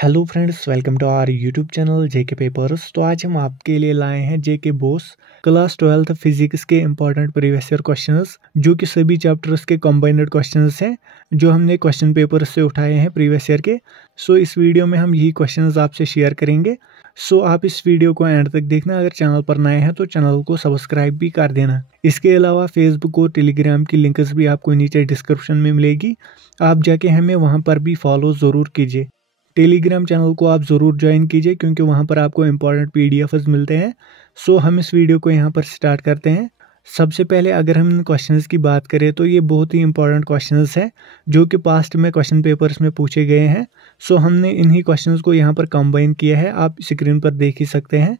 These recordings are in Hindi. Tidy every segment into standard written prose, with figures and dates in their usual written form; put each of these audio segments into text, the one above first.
Hello friends, welcome to our YouTube channel JK papers. तो आज हम आपके लिए लाए हैं JK BOSE class 12th physics के इंपॉर्टेंट प्रीवियस ईयर क्वेश्चंस, जो कि सभी चैप्टर्स के कंबाइंड क्वेश्चंस हैं जो हमने क्वेश्चन पेपर से उठाए हैं प्रीवियस ईयर के। सो इस वीडियो में हम यही क्वेश्चंस आपसे शेयर करेंगे। सो आप इस वीडियो को एंड तक देखना। अगर चैनल पर नए हैं तो चैनल को सब्सक्राइब भी कर देना। इसके अलावा फेसबुक और टेलीग्राम की लिंक्स भी आपको नीचे डिस्क्रिप्शन में मिलेगी, आप जाके हमें वहाँ पर भी फॉलो ज़रूर कीजिए। टेलीग्राम चैनल को आप ज़रूर ज्वाइन कीजिए क्योंकि वहाँ पर आपको इंपॉर्टेंट पीडीएफ्स मिलते हैं। सो हम इस वीडियो को यहाँ पर स्टार्ट करते हैं। सबसे पहले अगर हम इन क्वेश्चंस की बात करें तो ये बहुत ही इंपॉर्टेंट क्वेश्चंस हैं जो कि पास्ट में क्वेश्चन पेपर्स में पूछे गए हैं। सो हमने इन्हीं क्वेश्चंस को यहाँ पर कंबाइन किया है, आप स्क्रीन पर देख ही सकते हैं।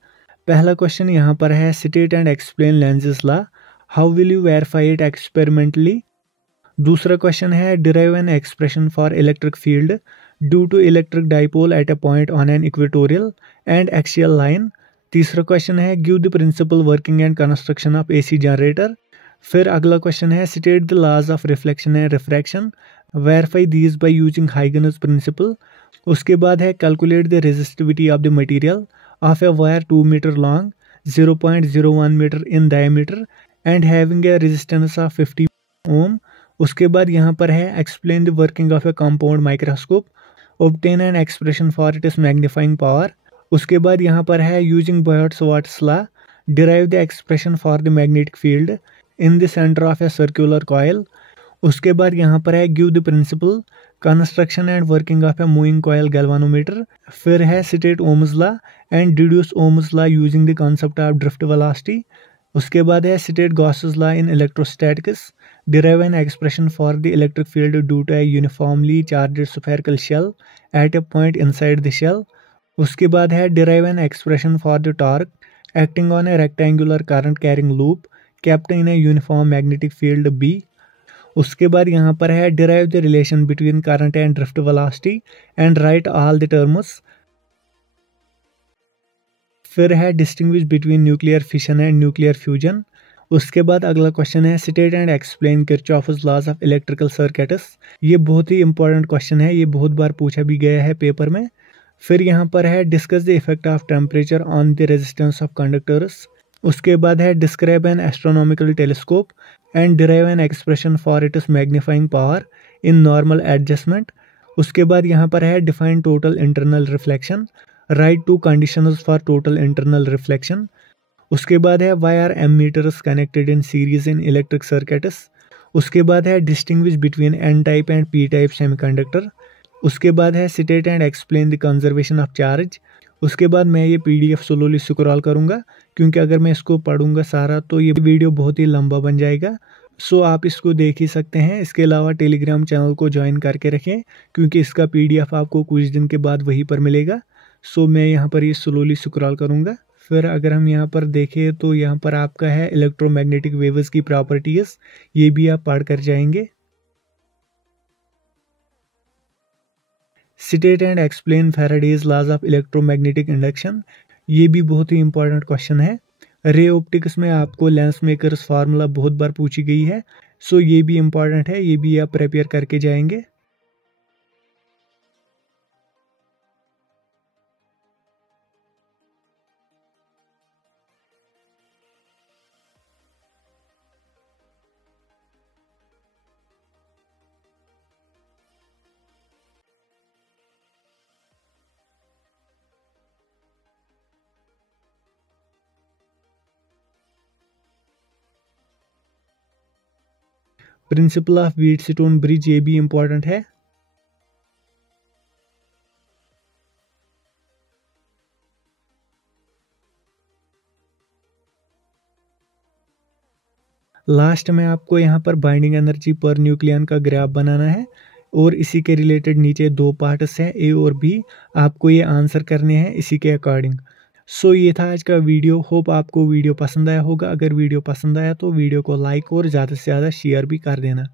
पहला क्वेश्चन यहाँ पर है, state and explain Lenz's law, how will you verify it experimentally. दूसरा क्वेश्चन है, derive an expression for electric field due to electric dipole at a point on an equatorial and axial line। तीसरा क्वेश्चन है, give the principle working and construction of AC generator. फिर अगला क्वेश्चन है, state the laws of reflection and refraction, verify these by using Huygens principle. उसके बाद है, calculate the resistivity of the material of a wire 2 metre long, 0.01 metre in diameter and having a resistance of 50 ohm. उसके बाद यहाँ पर है, explain the working of a compound microscope, obtain an expression for its magnifying power। उसके बाद यहाँ पर है, using Biot-Savart's law, derive the expression for the magnetic field in the center of a circular coil। उसके बाद यहाँ पर है, give the principle, construction and working of a moving coil galvanometer। फिर है, state Ohm's law and deduce Ohm's law using the concept of drift velocity। उसके बाद है, state Gauss's law in electrostatics, derive an expression for the electric field due to a uniformly charged spherical shell at a point inside the shell। उसके बाद है, derive an expression for the torque acting on a rectangular current carrying loop kept in a uniform magnetic field B। उसके बाद यहाँ पर है, derive the relation between current and drift velocity and write all the terms। फिर है, distinguish between nuclear fission and nuclear fusion. उसके बाद अगला क्वेश्चन है, state and explain Kirchhoff's laws of electrical circuits. ये बहुत ही इंपॉर्टेंट क्वेश्चन है, ये बहुत बार पूछा भी गया है पेपर में। फिर यहाँ पर है, discuss the effect of temperature on the resistance of conductors. उसके बाद है, describe an astronomical telescope and derive an expression for its magnifying power in normal adjustment. उसके बाद यहाँ पर है, define total internal reflection, write two conditions for total internal reflection. उसके बाद है, why are ammeters connected in series in electric circuits. उसके बाद है, distinguish between N type and P type semiconductor. उसके बाद है, state and explain the conservation of charge. उसके बाद मैं ये पीडीएफ स्लोली स्क्रॉल करूँगा क्योंकि अगर मैं इसको पढ़ूंगा सारा तो ये वीडियो बहुत ही लंबा बन जाएगा। सो आप इसको देख ही सकते हैं। इसके अलावा टेलीग्राम चैनल को ज्वाइन करके रखें क्योंकि इसका पीडीएफ आपको कुछ दिन के बाद वहीं पर मिलेगा। सो मैं यहाँ पर ये स्लोली स्क्रॉल करूँगा। फिर अगर हम यहाँ पर देखें तो यहाँ पर आपका है, इलेक्ट्रोमैग्नेटिक वेव्स की प्रॉपर्टीज, ये भी आप पढ़ कर जाएंगे। State and explain Faraday's laws of electromagnetic induction, ये भी बहुत ही इंपॉर्टेंट क्वेश्चन है। रे ऑप्टिक्स में आपको लेंस मेकर्स फार्मूला बहुत बार पूछी गई है। सो ये भी इंपॉर्टेंट है, ये भी आप प्रिपेयर करके जाएंगे। प्रिंसिपल ऑफ व्हीटस्टोन ब्रिज, ये भी इंपॉर्टेंट है। लास्ट में आपको यहाँ पर बाइंडिंग एनर्जी पर न्यूक्लियन का ग्राफ बनाना है और इसी के रिलेटेड नीचे 2 पार्ट्स हैं, ए और बी। आपको ये आंसर करने हैं इसी के अकॉर्डिंग। सो ये था आज का वीडियो। होप आपको वीडियो पसंद आया होगा। अगर वीडियो पसंद आया तो वीडियो को लाइक और ज़्यादा से ज़्यादा शेयर भी कर देना।